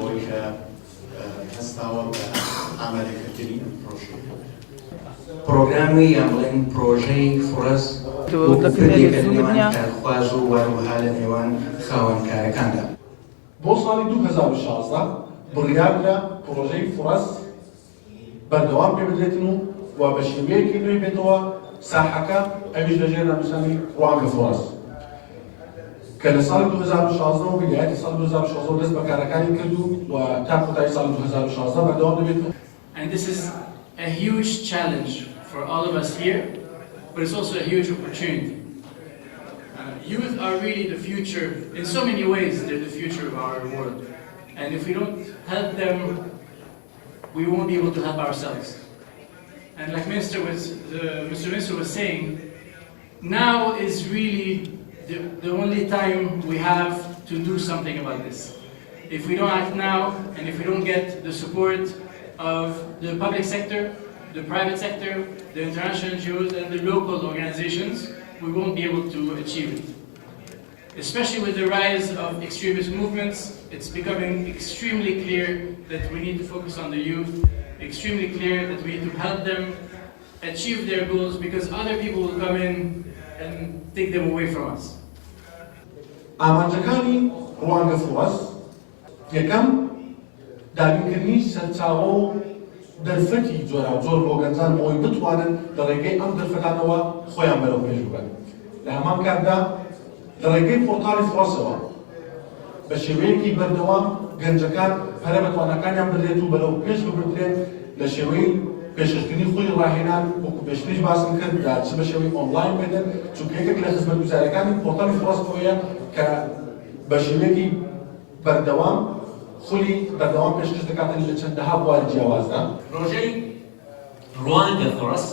بۆی کە هەستاوە بە ئامادەکردنی پرۆژە. پرۆگرامی یامڵێن پرۆژەی فرەس بۆ کارخواز و وەروەها لە نێوان خاوەنکارەکاندا. بۆ ساڵی 2016 بڕیاردا پرۆژەی فرەس بەردەوام پێ بدرێتن و بە شێوەیەکی نوێی بێتەوە ساحەکە ئەویش لەژێر ناونیشانی ڕوانگە فرەس کە لە ساڵی 2016 و بگایەتی ساڵی 2016 دەست بەکارەکانی کردو و تا کۆتایی ساڵی 2016 بەردەوام دەبێت. And this is a huge challenge for all of us here, but it's also a huge opportunity. Youth are really the future. In so many ways, they're the future of our world. And if we don't help them, we won't be able to help ourselves. And like Mr. Minister was saying, now is really the only time we have to do something about this. If we don't act now, and if we don't get the support of the public sector, the private sector, the international NGOs, and the local organizations, we won't be able to achieve it. Especially with the rise of extremist movements, it's becoming extremely clear that we need to focus on the youth, extremely clear that we need to help them achieve their goals, because other people will come in and take them away from us. ئامانجەکانی ڕوانگە فرەس یەکەم دابینکردنی سەرچاوە و دەرفەتی جۆرا و جۆر بۆ گەنجان بۆی بتوانن لە ڕێگەی ئەم دەرفەتانەوە خۆیان بەرەو پێش ببەن. لە هەمان کاتدا لە ڕێگەی پۆرتاڵی فرەسەوە بە شێوەیەکی بەردەوام گەنجەکان پەرە بەتوانەکانیان بدرێت و بەرەو پێش ببردرێن لە شێوەی پێشکردنی خۆی ڕاهێنان وەکو پێشتریش باسم کرد چ بە شێوەی ئۆنلاین بێتن چونکە یەکێک لە خزمەتگوزاریەکانی پۆرتاڵی فرەسەوەیە کە بە شێوەیەکی بەردەوام خولی بەردەوام پێشکەش دەکاتن لە چەندەها بواری جیاوازدا. پرۆژەی ڕوانگە فرەس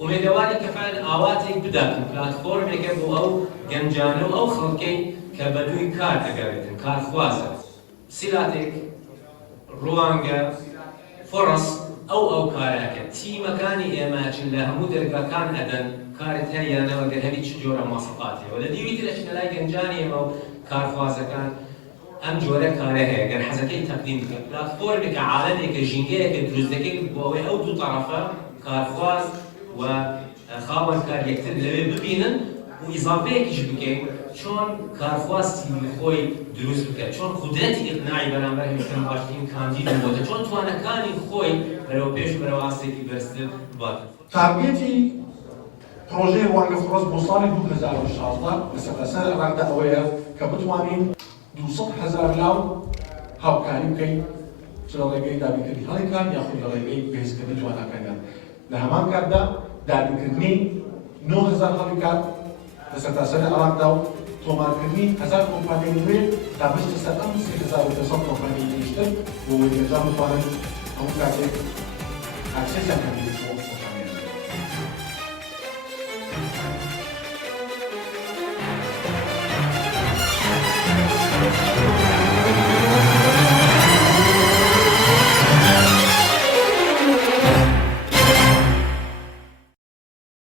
ئومێدەواری کەفاەن ئاواتێک بداتن پلاتفۆرمێکە بۆ ئەو گەنجانە و ئەو خەڵکەی کە بەدووی کار ئەگەڕێتن کارخوازە سیلاتێک ڕوانگە فرەس ئەو کارەکە تیمەکانی ئێمەچن لە هەموو دەرگاکان ئەدەن کارت هەیەنەوە گەر هەبی چ جۆرە مۆسەقاتێەوە لە دیویتر ئەچنە لای گەنجانی ئێمە و کارخوازەکان ئەم جۆرە کارە هەیە گەر حەزەکەی تەقدیم بکەن پلاتفۆرمێکە عالەمێکە ژینگەیەکە دروست دەکەین بۆ ئەوەی ئەو دوو تەرەفە کارخواز و خاوەنکار یەکتر لەوێ ببینن و ئیزافەیەکیش بکەین چۆن کارخواز تیمی خۆی دروست بکات چۆن قودرەتی ئیقناعی بەرامبەر هەمیشە باشترین کاندید بۆتە چۆن توانەکانی خۆی بەرەو پێش بەرەو ئاستێکی بەرزتر باتن. تارگێتی پرۆژەی ڕوانگە فرەس بۆ ساڵی 2016 لە سەرتاسەر عێراقدا ئەوەیە کە بتوانین 200,000 لاو هاوکاری بکەین چ لە ڕێگەی دابینکردنی هەڵێکان یاخود لە ڕێگەی بەهێزکردنی تواناکانیان. لە هەمان کاتدا دابینکردنی 9,000 هەڵێکات لە سەرتاسەری عێراقدا و تۆمارکردنی 1000 کۆمپانیای نوێ تا بچێتە سەر ئەم 3500 کۆمپانیای گەشتر بۆ ئەوەی گەنجان بتوانن هەموو کاتێک ئاکسێسیان هەبێت